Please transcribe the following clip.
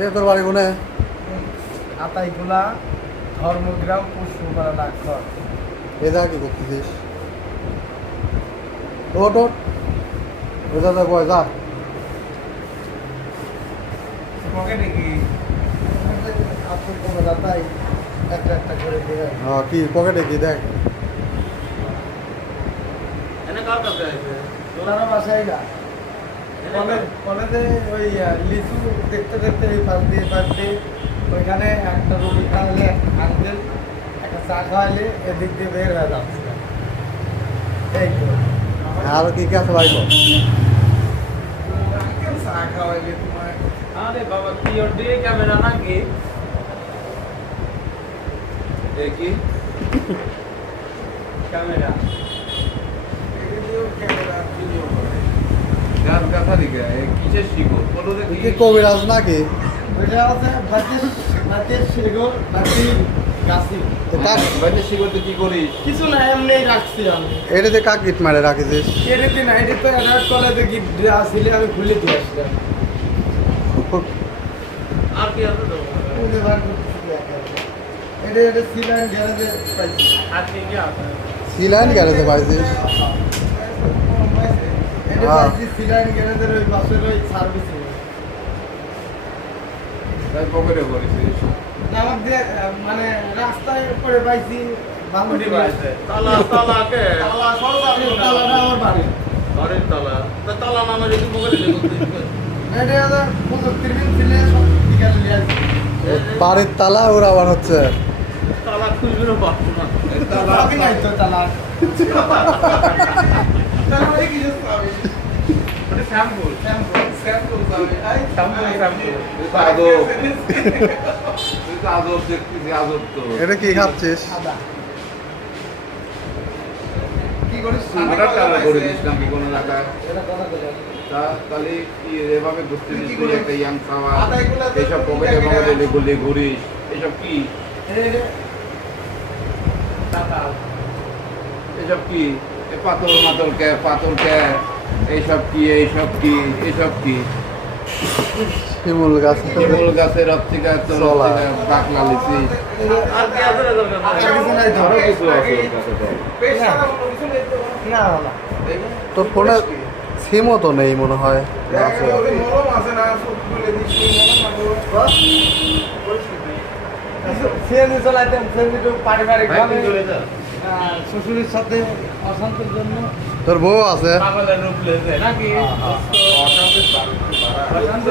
এ তোর বাড়ি কোনে? আতাইগুলা ধর্মগ্রাম পুষ্পপাড়া ডাকঘর। এ দেখা কি করতেছিস? ওট ওট ওই দাদা বয় যা। পকেটে কি আপনার কোনো দাতাই একটা একটা করে দিয়ে কি পকেটে কি দেখ। ওনারা বাসায় না কলেজে ওই লিচু দেখতে দেখতে এই পাশ দিয়ে ওইখানে একটা রুটি খাওয়ালে আঙ্কেল একটা চা খাওয়ালে এদিক দিয়ে বের হয়ে যাচ্ছে এই তো আর কি কি আছে ভাই কর? আঙ্কেল চা খাওয়াইলে তোমার আরে বাবা কি ওর দিয়ে ক্যামেরা নাকি কি ক্যামেরা গাছ গাছালি কিসের শিকড় বলো তুই দেখি কি কবিরাজ নাকি? ওইটা হচ্ছে বাতির শিকড় বাতির গাছি বাইরের শিকড় কি করিস? কিছু না এমনি রাখছি আমি এটাতে কাক ইট মারে রাখিছিস? এটাতে না এটা তো অ্যালার্ট কলেজে গিট আসলে আমি খুলে দিয়ে আসলাম আর কি আছে তো খুলে বার করতেছি এটা সিলাইন গ্যারেজে পাইছি আর কি কি আছে সিলাইন গ্যারেজে পাইছিস? এটা হ্যাঁ। পাইছি সিলাইন গ্যারেজের ওই পাশের ওই সার্ভিসিং তাই পকেটে করেছিস? আমার দিয়ে মানে রাস্তায় পরে পাইছি ভালো কোটি পাইছে তালা তালাকে তালা সরকারি তালাটা আমার বাড়ি ঘরের তালা তা তালা নামে যদি মোবাইলে এটা হলো প্রযুক্তির বিল ছিলে সব বিকালে নিয়ে আসছি বাড়ির তালা ওর আবার হচ্ছে তালা খুঁজবে না পাবো না তালা কি নাই তো তালা তালা মানে কি জাস্ট আমি ওটা স্যাম্পল স্যাম্পল যাবে আই স্যাম্পল তুই তো আজব দেখতেছি, আজব তো। এটা কি খাচ্ছিস? সাদা কি করিস ওটা টাকা করে দিস নাকি কোনো জায়গায়? এটা কথা বলে তাহলে কি এভাবে ঘুরতে দিস তুই একটা ইয়াং খাওয়া এইসব পকেটে পকেটে লেগুলি ঘুরিস এসব কি? এসব কি এ পাথর মাতর কে পাথর কে এইসব কি এইসব কি এইসব কি? শিমুল গাছ শিমুল গাছের রপ্তি গাছ চলা। বাকলা লিচি আর কি আছে না দরকার আর কিছু নাই তো আরো কিছু আছে ওর কাছে তো। না না তোর ফোনে সিমও তো নেই মনে হয়। আছে। সিএনজি চালাইতাম সিএনজি তো পারিবারিক ভাই ভাবে তুমি চলে যা শ্বশুরের সাথে অশান্তির জন্য তোর বউ আছে? পাগলের রূপ লেছে নাকি অশান্তির বাড়ি। অশান্তি